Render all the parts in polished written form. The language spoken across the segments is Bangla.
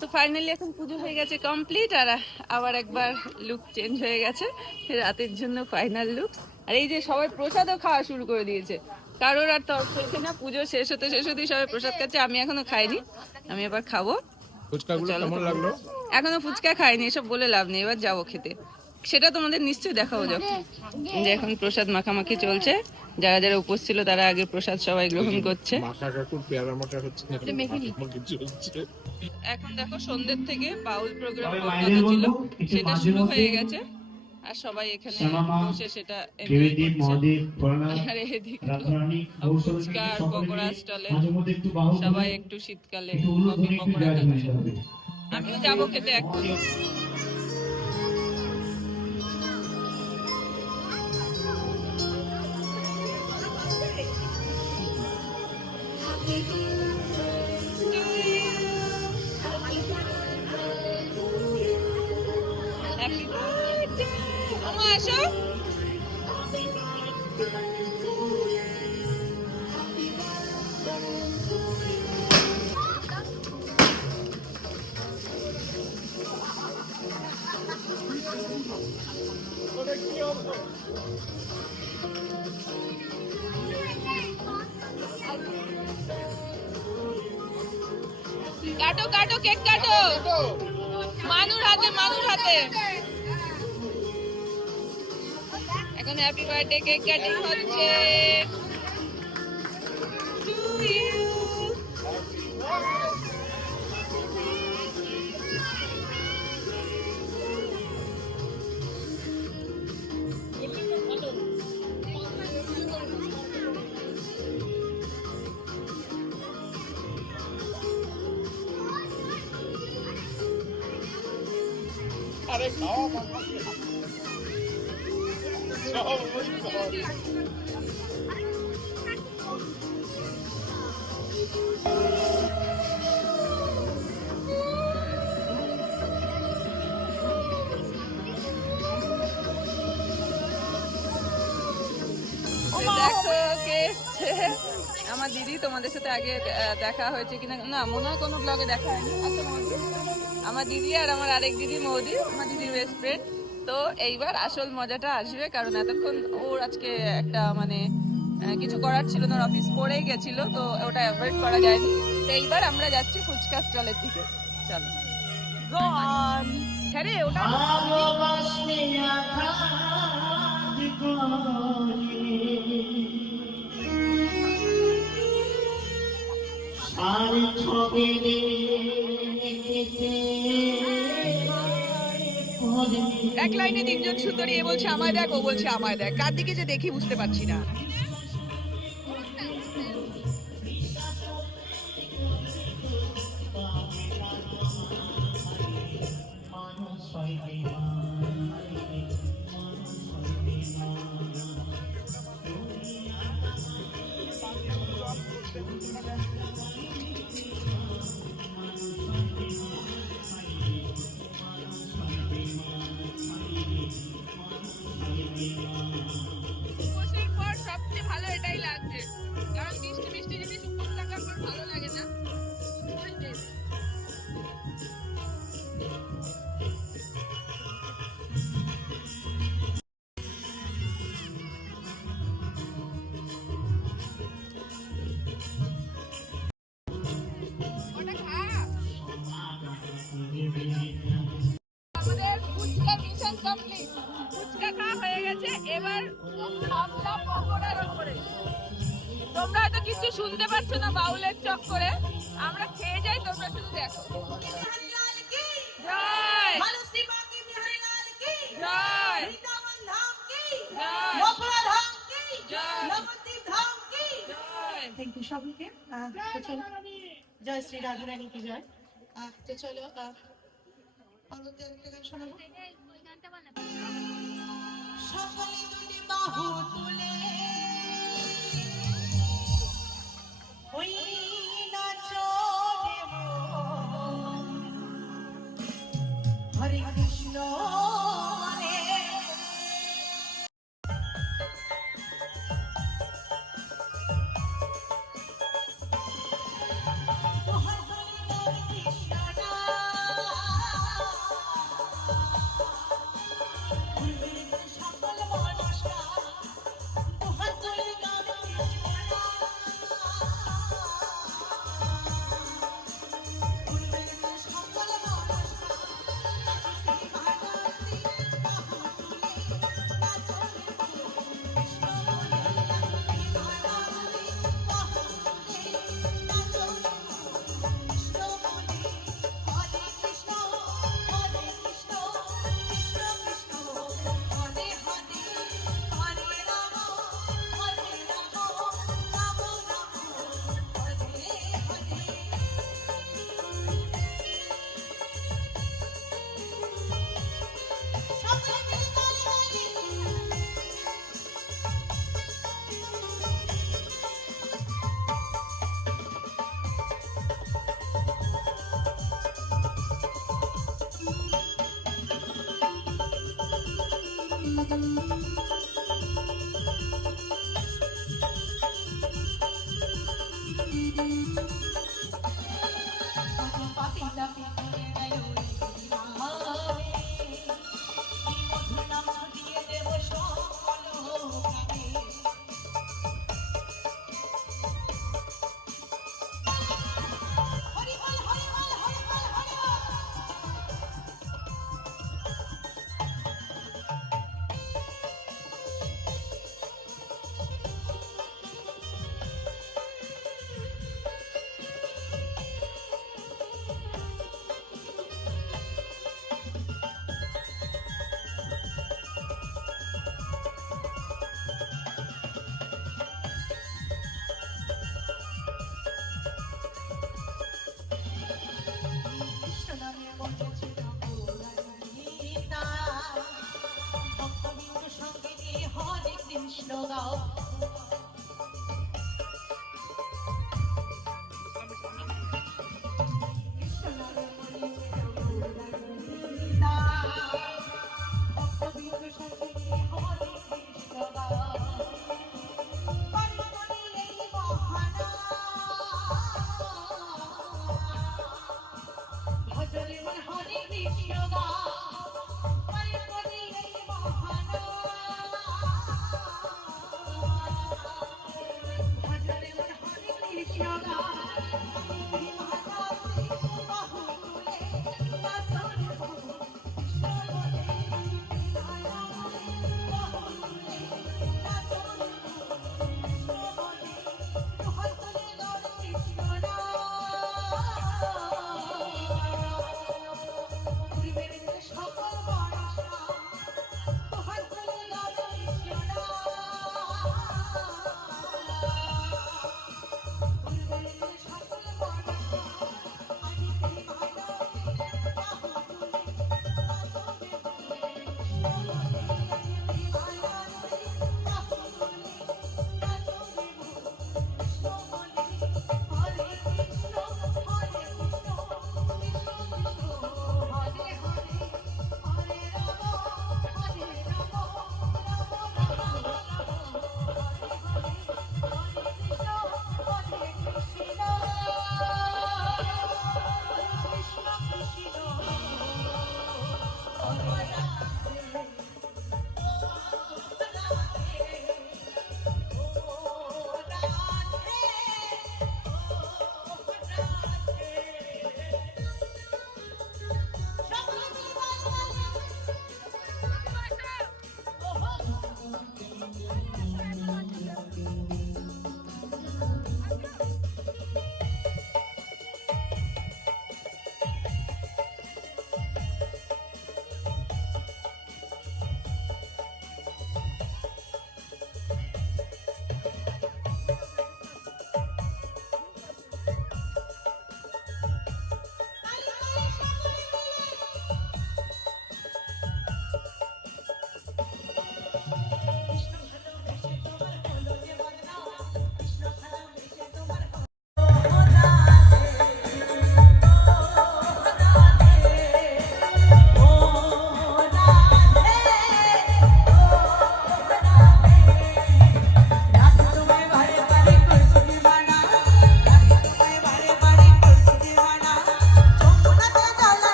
তো ফাইনালি এখন পুজো হয়ে গেছে কমপ্লিট, আর আবার একবার লুক চেঞ্জ হয়ে গেছে রাতের জন্য, ফাইনাল লুক। আর এই যে সবাই প্রসাদও খাওয়া শুরু করে দিয়েছে, কারোর আর তর্ক হয়েছে না। পুজো শেষ হতে সবাই প্রসাদ খাচ্ছে, আমি এখনো খাইনি, আমি এবার খাবো। এখনো ফুচকা খাইনি, এসব বলে লাভ নেই, এবার যাবো খেতে, সেটা তোমাদের নিশ্চয়ই দেখাবো যখন। যে এখন প্রসাদ মাখামাখি চলছে, যারা যারা উপোস ছিল তারা আগে প্রসাদ সবাই গ্রহণ করছে। এখন দেখো সন্ধ্যের থেকে বাউল প্রোগ্রাম ছিল, সেটা শুরু হয়ে গেছে, আর সবাই এখানে বসে সেটা এনজয় করছে। আর ফুচকা আর পকোড়া স্টলে সবাই একটু শীতকালে কফি পকোড়া খাচ্ছে, আমিও যাবো খেতে এখন। কাটো কাটো কেক কাটো, মানুর হাতে মানুর হাতে। এখন হ্যাপি বার্থডে কেক কাটিং হচ্ছে। আরে খাও মামা আমার দিদি, তোমাদের সাথে আগে দেখা হয়েছে কিনা না মনে হয়, কোনো ব্লগে দেখা হয়নি। আমার দিদি আর আমার আরেক দিদি মৌদি, আমার দিদির বেস্ট ফ্রেন্ড। তো এইবার আসল মজাটা আসবে, কারণ এতক্ষণ ওর আজকে একটা মানে কিছু করার ছিল না, অফিস পড়েই গেছিল, তো ওটা অ্যাভয়েড করা যায়নি। তো এইবার আমরা যাচ্ছি ফুচকা স্টলের দিকে, চলো। হ্যাঁ রে, ওটা এক লাইনে তিনজন সুন্দরী, এ বলছে আমায় দেখ, ও বলছে আমায় দেখ, কার দিকে যে দেখি বুঝতে পারছি না। সবচেয়ে ভালো এটাই লাগছে, কারণ মিষ্টি মিষ্টি জিনিস উপোস থাকার পর ভালো লাগে না। আমাদের ফুচকা মিশন কমপ্লিট, ফুচকা খাওয়া হয়ে গেছে, এবার আমরা পকোড়ার উপরে। তোমরা হয়তো কিছু শুনতে পাচ্ছ না বাউলের চক্করে, আমরা খেয়ে যাই, তোমরা শুধু দেখো। জয় জয় থ্যাংক ইউ সবাইকে। জয় শ্রী রাধারানী কি জয়। তো চলো শোনাবো। সকলে দুটি বাহু তুলে ওই নাচো হরে কৃষ্ণ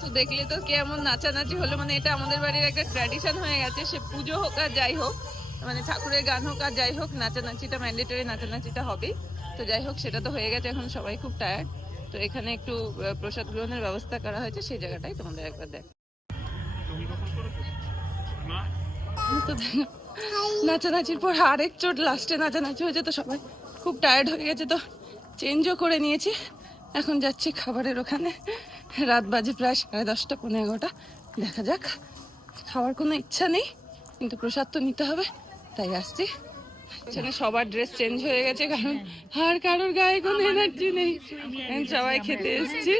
তো দেখলে তো কেমন নাচানাচি হলো, মানে এটা আমাদের বাড়ির একটা ট্র্যাডিশন হয়ে গেছে। সে পুজো হোক আর যাই হোক, মানে ঠাকুরের গান হোক আর যাই হোক, নাচানাচিটা ম্যান্ডেটরি, নাচানাচিটা হবেই। তো যাই হোক, সেটা তো হয়ে গেছে, এখন সবাই খুব টায়ার্ড। তো এখানে একটু প্রসাদ গ্রহণের ব্যবস্থা করা হয়েছে, সেই জায়গাটাই তোমাদের একবার দেখ। তো দেখো, নাচানাচির পর আরেক চোট, লাস্টে নাচানাচি হয়েছে তো সবাই খুব টায়ার্ড হয়ে গেছে, তো চেঞ্জও করে নিয়েছি। এখন যাচ্ছি খাবারের ওখানে। রাত বাজে প্রায় 10:30 পৌনে 11টা। দেখা যাক, খাওয়ার কোনো ইচ্ছা নেই কিন্তু প্রসাদ তো নিতে হবে, তাই আসছি। এখানে সবার ড্রেস চেঞ্জ হয়ে গেছে, কারণ আর কারোর গায়ে কোনো এনার্জি নেই, সবাই খেতে এসছি।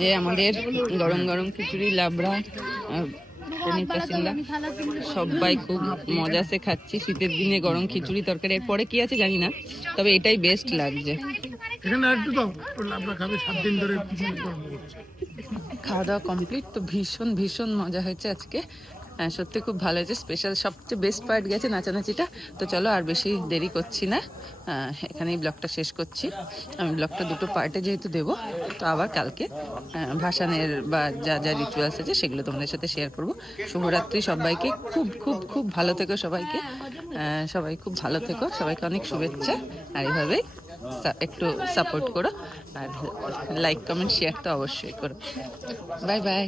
যে আমাদের গরম গরম খিচুড়ি, লাবড়া, পনির পাসিন্দা, সবাই খুব মজাসে খাচ্ছি। শীতের দিনে গরম খিচুড়ি তরকারি, এরপরে কি আছে জানি না, তবে এটাই বেস্ট লাগছে। এখানে একটু দাও, আমরা খাবে 7 দিন ধরে খাওয়া দাওয়া কমপ্লিট, তো ভীষণ ভীষণ মজা হয়েছে আজকে। সত্যি খুব ভালো হয়েছে। স্পেশাল সবচেয়ে বেস্ট পার্ট গেছে নাচানাচিটা। তো চলো আর বেশি দেরি করছি না, এখানেই ব্লগটা শেষ করছি। আমি ব্লগটা দুটো পার্টে যেহেতু দেবো, তো আবার কালকে ভাসানের বা যা যা রিচুয়ালস আছে সেগুলো তোমাদের সাথে শেয়ার করব। শুভরাত্রি সবাইকে, খুব খুব খুব ভালো থেকো সবাইকে, সবাই খুব ভালো থেকো, সবাইকে অনেক শুভেচ্ছা। আর এইভাবেই একটু সাপোর্ট করো, আর লাইক কমেন্ট শেয়ার তো অবশ্যই করো। Bye bye.